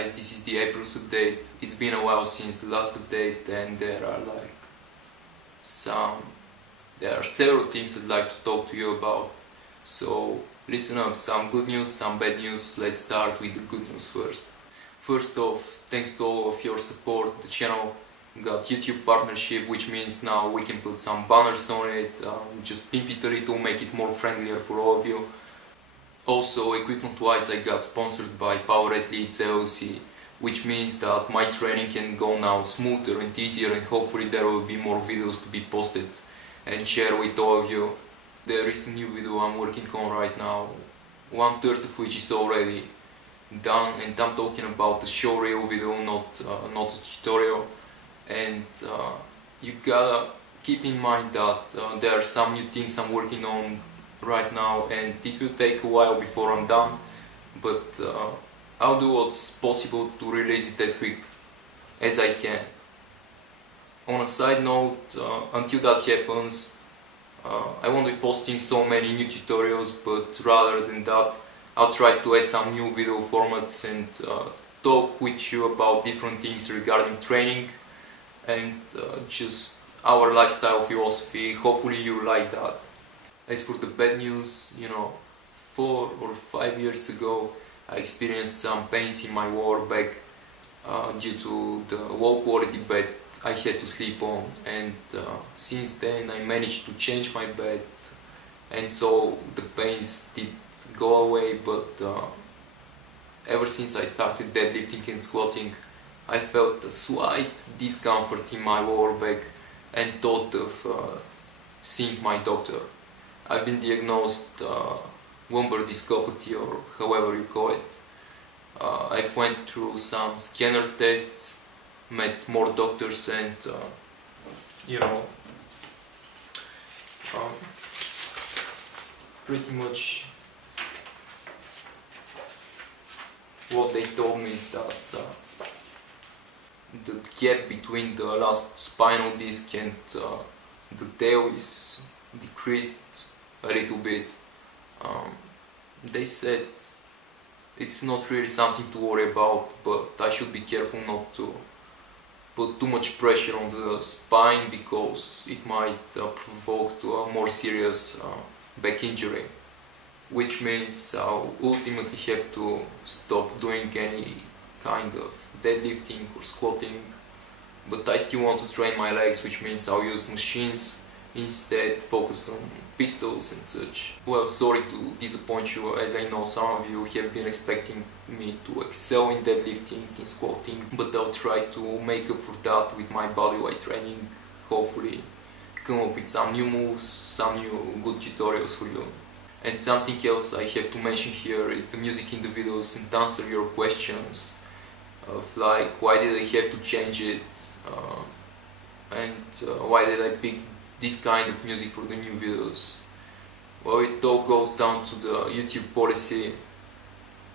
guys, this is the April's update. It's been a while since the last update, and there are several things I'd like to talk to you about. So listen up, some good news, some bad news. Let's start with the good news first. First off, thanks to all of your support. The channel got YouTube partnership, which means now we can put some banners on it, just pimp it a little, make it more friendlier for all of you. Also, equipment-wise, I got sponsored by Arthlete LLC, which means that my training can go now smoother and easier, and hopefully there will be more videos to be posted and share with all of you. There is a new video I'm working on right now, 1/3 of which is already done, and I'm talking about the showreel video, not a tutorial. And you gotta keep in mind that there are some new things I'm working on right now, and it will take a while before I'm done, but I'll do what's possible to release it as quick as I can. On a side note, until that happens, I won't be posting so many new tutorials, but rather than that, I'll try to add some new video formats and talk with you about different things regarding training and just our lifestyle philosophy. Hopefully you like that. As for the bad news, 4 or 5 years ago I experienced some pains in my lower back due to the low quality bed I had to sleep on, and since then I managed to change my bed, and so the pains did go away, but ever since I started deadlifting and squatting, I felt a slight discomfort in my lower back and thought of seeing my doctor. I've been diagnosed lumbar discopathy, or however you call it. I've went through some scanner tests, met more doctors, and pretty much what they told me is that the gap between the last spinal disc and the tail is decreased a little bit. They said it's not really something to worry about, but I should be careful not to put too much pressure on the spine, because it might provoke to a more serious back injury, which means I'll ultimately have to stop doing any kind of deadlifting or squatting, but I still want to train my legs, which means I'll use machines instead, focus on pistols and such. Well, sorry to disappoint you, as I know some of you have been expecting me to excel in deadlifting, in squatting, but I'll try to make up for that with my bodyweight training, hopefully come up with some new moves, some new good tutorials for you. And something else I have to mention here is the music in the videos, and answer your questions of like, why did I have to change it, and why did I pick this kind of music for the new videos. Well, it all goes down to the YouTube policy.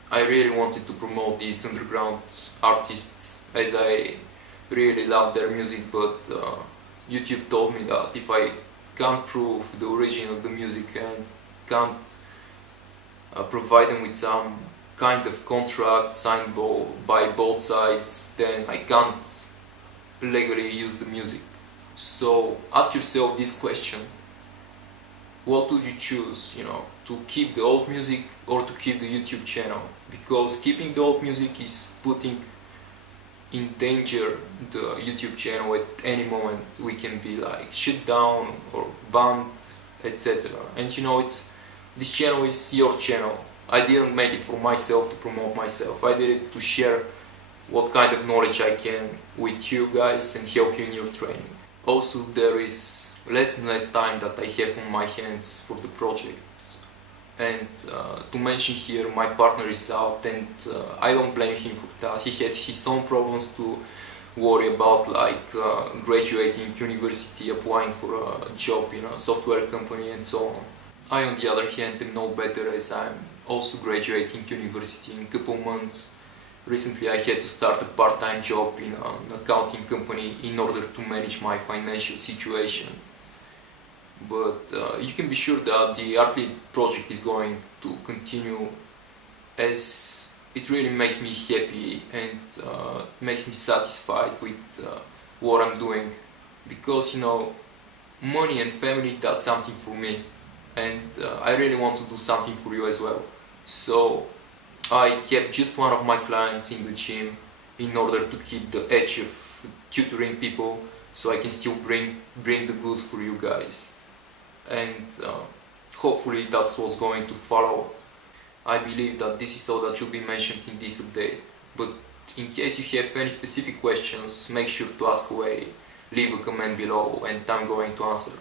I really wanted to promote these underground artists, as I really love their music, but YouTube told me that if I can't prove the origin of the music and can't provide them with some kind of contract signed by both sides, then I can't legally use the music. So ask yourself this question: what would you choose, to keep the old music or to keep the YouTube channel? Because keeping the old music is putting in danger the YouTube channel. At any moment we can be like shut down or banned, etc. And this channel is your channel. I didn't make it for myself, to promote myself. I did it to share what kind of knowledge I can with you guys and help you in your training. Also, there is less and less time that I have on my hands for the project. And to mention here, my partner is out, and I don't blame him for that. He has his own problems to worry about, like graduating university, applying for a job in a software company, and so on. I, on the other hand, am no better, as I'm also graduating university in a couple months. Recently I had to start a part-time job in an accounting company in order to manage my financial situation. But you can be sure that the Arthlete project is going to continue as it really makes me happy and makes me satisfied with what I'm doing, because you know, money and family, that's something for me, and I really want to do something for you as well. So I kept just one of my clients in the gym in order to keep the edge of tutoring people, so I can still bring the goods for you guys, and hopefully that's what's going to follow. I believe that this is all that should be mentioned in this update, but in case you have any specific questions, make sure to ask away, leave a comment below and I'm going to answer.